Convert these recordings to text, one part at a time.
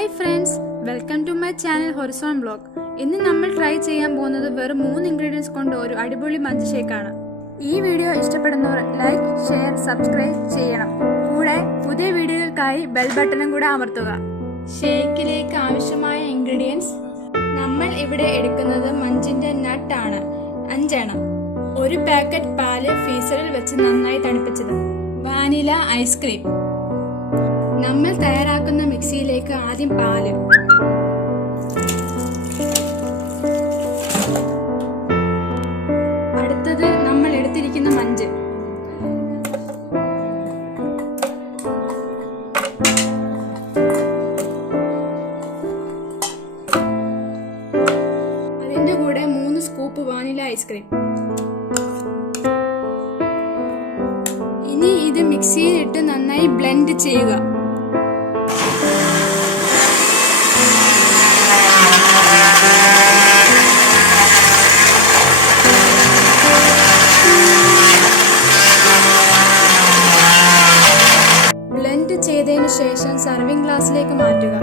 Hi friends, welcome to my channel horizon vlog. ഇന്ന് നമ്മൾ try ചെയ്യാൻ പോകുന്നത് വെറും 3 ഇൻഗ്രീഡിയൻസ് കൊണ്ട് ഒരു അടിപൊളി മഞ്ച് ഷേക്കാണ്. ഈ വീഡിയോ ഇഷ്ടപ്പെടുന്നവർ ലൈക്ക്, ഷെയർ, സബ്സ്ക്രൈബ് ചെയ്യണം. കൂടെ പുതിയ വീഡിയോകൾക്കായി ബെൽ ബട്ടണും കൂടെ അമർത്തുക. ഷേക്കിലേക്ക് ആവശ്യമായ ഇൻഗ്രീഡിയൻസ് നമ്മൾ ഇവിടെ എടുക്കുന്നത് മഞ്ചിന്റെ നട്ട് ആണ്, 5 എണ്ണം. 1 പാക്കറ്റ് പാല് ഫ്രീസറിൽ വെച്ച് നന്നായി തണുപ്പിച്ചത്. Vanilla ice cream. നമ്മൾ തയ്യാറാക്കുന്ന മിക്സിയിലേക്ക് ആദ്യം പാല്, അടുത്തത് നമ്മൾ എടുത്തിരിക്കുന്ന മഞ്ച്, അതിൻ്റെ കൂടെ 3 സ്കൂപ്പ് വാനില ഐസ്ക്രീം. ഇനി ഇത് മിക്സിയിലിട്ട് നന്നായി ബ്ലെൻഡ് ചെയ്യുക. ബ്ലെൻഡ് ചെയ്തതിനു ശേഷം സർവിംഗ് ഗ്ലാസ്സിലേക്ക് മാറ്റുക.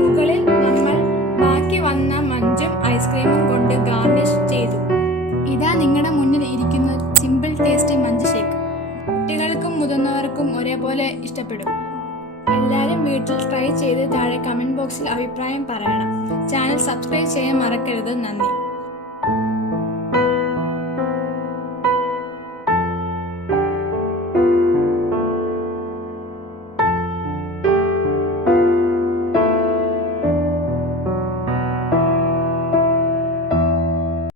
മുകളിൽ നമ്മൾ ബാക്കി വന്ന മഞ്ചും ഐസ്ക്രീമും കൊണ്ട് ഗാർണിഷ് ചെയ്തു. ഇതാ നിങ്ങളുടെ മുന്നിൽ ഇരിക്കുന്ന സിമ്പിൾ ടേസ്റ്റി മഞ്ച് ഷേക്ക്. കുട്ടികൾക്കും മുതിർന്നവർക്കും ഒരേപോലെ ഇഷ്ടപ്പെടും. എല്ലാവരും വീട്ടിൽ ട്രൈ ചെയ്ത് താഴെ കമന്റ് ബോക്സിൽ അഭിപ്രായം പറയണം. ചാനൽ സബ്സ്ക്രൈബ് ചെയ്യാൻ മറക്കരുത്. നന്ദി.